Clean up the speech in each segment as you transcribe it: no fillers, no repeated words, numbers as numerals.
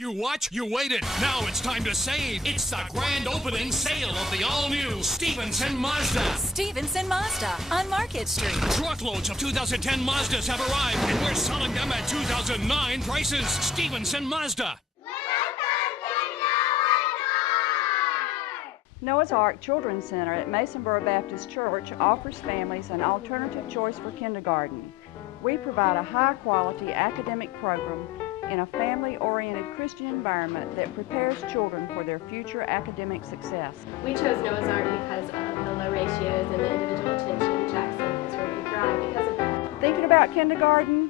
You what? You waited. Now it's time to save. It's the grand opening sale of the all-new Stevenson Mazda. Stevenson Mazda on Market Street. Truckloads of 2010 Mazdas have arrived, and we're selling them at 2009 prices. Stevenson Mazda. Noah's Ark Children's Center at Masonboro Baptist Church offers families an alternative choice for kindergarten. We provide a high-quality academic program in a family-oriented Christian environment that prepares children for their future academic success. We chose Noah's Ark because of the low ratios and the individual attention. Jackson has really thrived because of that. Thinking about kindergarten?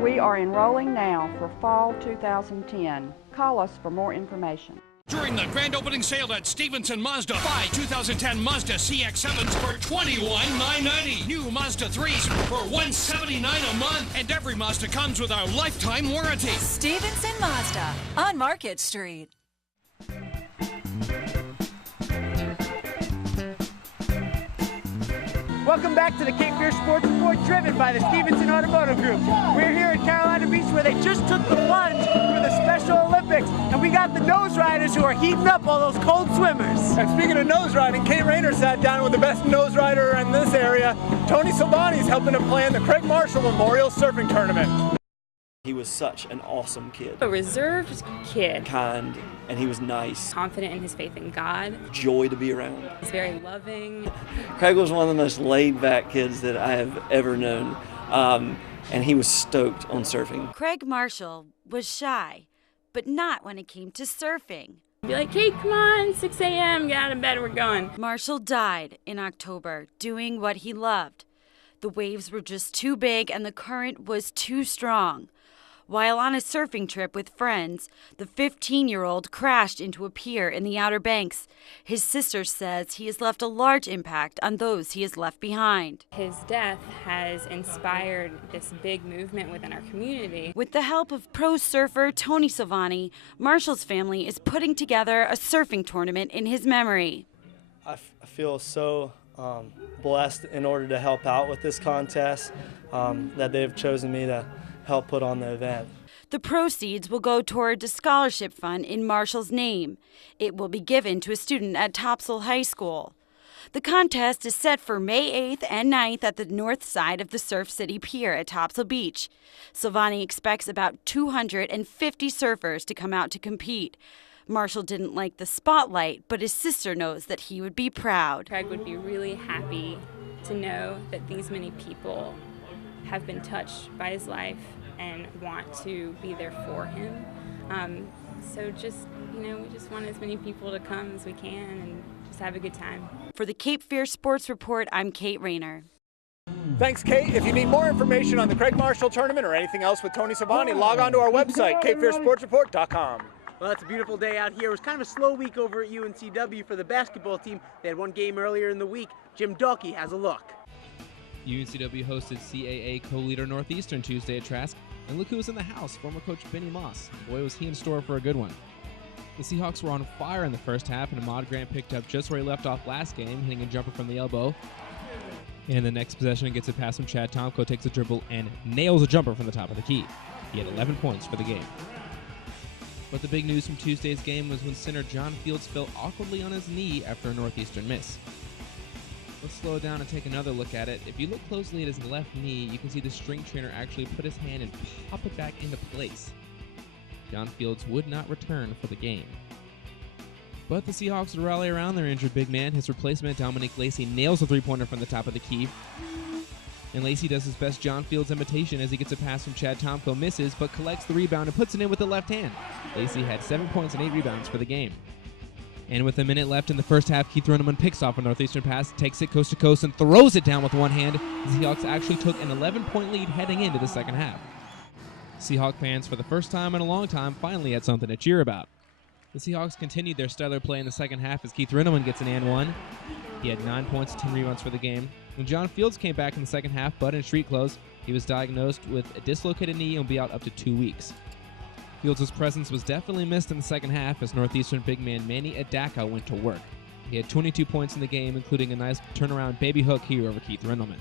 We are enrolling now for fall 2010. Call us for more information. During the grand opening sale at Stevenson Mazda, buy 2010 Mazda CX-7s for $21,990. New Mazda 3s for $179 a month. And every Mazda comes with our lifetime warranty. Stevenson Mazda on Market Street. Welcome back to the Cape Fear Sports Report, driven by the Stevenson Automotive Group. We're here at Carolina Beach where they just took the plunge for the Special Olympics, and we got the nose riders who are heating up all those cold swimmers. And speaking of nose riding, Kate Rayner sat down with the best nose rider in this area. Tony Silvani is helping to plan the Craig Marshall Memorial Surfing Tournament. He was such an awesome kid. A reserved kid. Kind, and he was nice. Confident in his faith in God. Joy to be around. He's very loving. Craig was one of the most laid-back kids that I have ever known, and he was stoked on surfing. Craig Marshall was shy, but not when it came to surfing. Be like, hey, come on, 6 a.m., get out of bed, we're going. Marshall died in October doing what he loved. The waves were just too big and the current was too strong. While on a surfing trip with friends, the 15-year-old crashed into a pier in the Outer Banks. His sister says he has left a large impact on those he has left behind. His death has inspired this big movement within our community. With the help of pro surfer Tony Silvani, Marshall's family is putting together a surfing tournament in his memory. I feel so blessed in order to help out with this contest that they've chosen me to help put on the event. The proceeds will go toward a scholarship fund in Marshall's name. It will be given to a student at Topsail High School. The contest is set for May 8th and 9th at the north side of the Surf City Pier at Topsail Beach. Silvani expects about 250 surfers to come out to compete. Marshall didn't like the spotlight, but his sister knows that he would be proud. Craig would be really happy to know that these many people have been touched by his life and want to be there for him. So just, we just want as many people to come as we can and just have a good time. For the Cape Fear Sports Report, I'm Kate Rayner. Thanks, Kate. If you need more information on the Craig Marshall Tournament or anything else with Tony Silvani, log on to our website, CapeFearSportsReport.com. Well, it's a beautiful day out here. It was kind of a slow week over at UNCW for the basketball team. They had one game earlier in the week. Jim Dalkey has a look. UNCW hosted CAA co-leader Northeastern Tuesday at Trask, and look who was in the house, former coach Benny Moss. Boy, was he in store for a good one. The Seahawks were on fire in the first half, and Ahmad Grant picked up just where he left off last game, hitting a jumper from the elbow. And the next possession gets a pass from Chad Tomko, takes a dribble, and nails a jumper from the top of the key. He had 11 points for the game. But the big news from Tuesday's game was when center John Fields fell awkwardly on his knee after a Northeastern miss. Let's slow it down and take another look at it. If you look closely at his left knee, you can see the string trainer actually put his hand and pop it back into place. John Fields would not return for the game. But the Seahawks would rally around their injured big man. His replacement, Dominique Lacey, nails a three-pointer from the top of the key. And Lacey does his best John Fields imitation as he gets a pass from Chad Tomko, misses, but collects the rebound and puts it in with the left hand. Lacey had 7 points and 8 rebounds for the game. And with a minute left in the first half, Keith Runneman picks off a Northeastern pass, takes it coast to coast, and throws it down with one hand. The Seahawks actually took an 11-point lead heading into the second half. Seahawk fans, for the first time in a long time, finally had something to cheer about. The Seahawks continued their stellar play in the second half as Keith Runneman gets an and one. He had 9 points and 10 rebounds for the game. When John Fields came back in the second half, but in street clothes, he was diagnosed with a dislocated knee and will be out up to 2 weeks. Fields' presence was definitely missed in the second half as Northeastern big man Manny Adaka went to work. He had 22 points in the game, including a nice turnaround baby hook here over Keith Rendelman.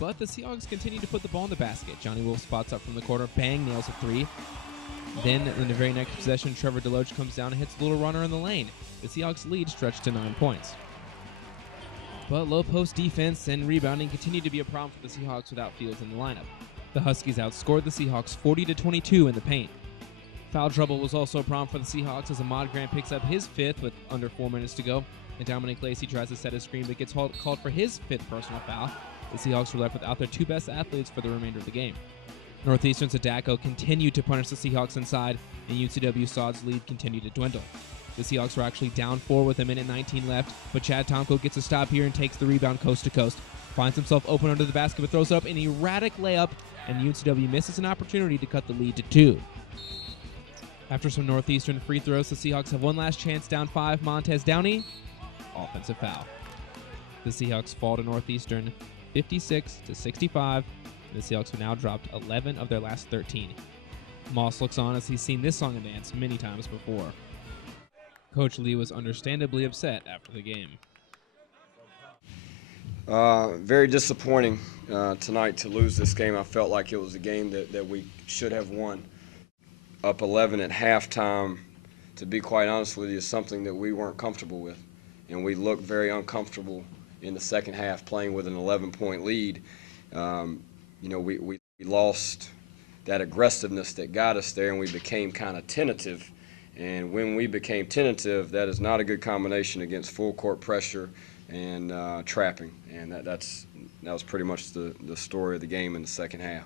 But the Seahawks continued to put the ball in the basket. Johnny Wolf spots up from the corner, bang, nails a three. Then, in the very next possession, Trevor Deloach comes down and hits a little runner in the lane. The Seahawks lead stretched to 9 points. But low post defense and rebounding continue to be a problem for the Seahawks without Fields in the lineup. The Huskies outscored the Seahawks 40-22 in the paint. Foul trouble was also a problem for the Seahawks as Ahmad Grant picks up his 5th with under 4 minutes to go, and Dominic Lacey tries to set a screen but gets called for his 5th personal foul. The Seahawks were left without their 2 best athletes for the remainder of the game. Northeastern's Sadako continued to punish the Seahawks inside, and UCW saw its lead continue to dwindle. The Seahawks were actually down 4 with a minute 19 left, but Chad Tomko gets a stop here and takes the rebound coast to coast, finds himself open under the basket but throws up an erratic layup, and UCW misses an opportunity to cut the lead to 2. After some Northeastern free throws, the Seahawks have one last chance down 5. Montez Downey, offensive foul. The Seahawks fall to Northeastern 56-65. The Seahawks have now dropped 11 of their last 13. Moss looks on as he's seen this song and dance many times before. Coach Lee was understandably upset after the game. Very disappointing tonight to lose this game. I felt like it was a game that we should have won. Up 11 at halftime, to be quite honest with you, is something that we weren't comfortable with. And we looked very uncomfortable in the second half playing with an 11-point lead. We lost that aggressiveness that got us there, and we became kind of tentative. And when we became tentative, that is not a good combination against full court pressure and trapping. And that was pretty much the story of the game in the second half.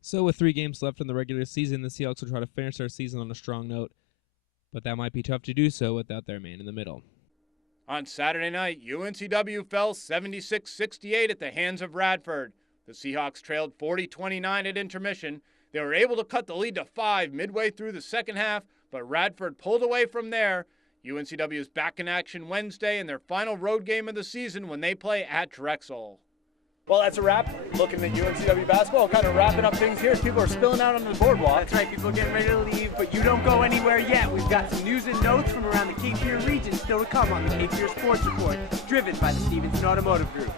So with 3 games left in the regular season, the Seahawks will try to finish their season on a strong note, but that might be tough to do so without their man in the middle. On Saturday night, UNCW fell 76-68 at the hands of Radford. The Seahawks trailed 40-29 at intermission. They were able to cut the lead to 5 midway through the second half, but Radford pulled away from there. UNCW is back in action Wednesday in their final road game of the season when they play at Drexel. Well, that's a wrap. Looking at UNCW basketball, kind of wrapping up things here. People are spilling out on the boardwalk. That's right, people are getting ready to leave, but you don't go anywhere yet. We've got some news and notes from around the Cape Fear region still to come on the Cape Fear Sports Report, driven by the Stevenson Automotive Group.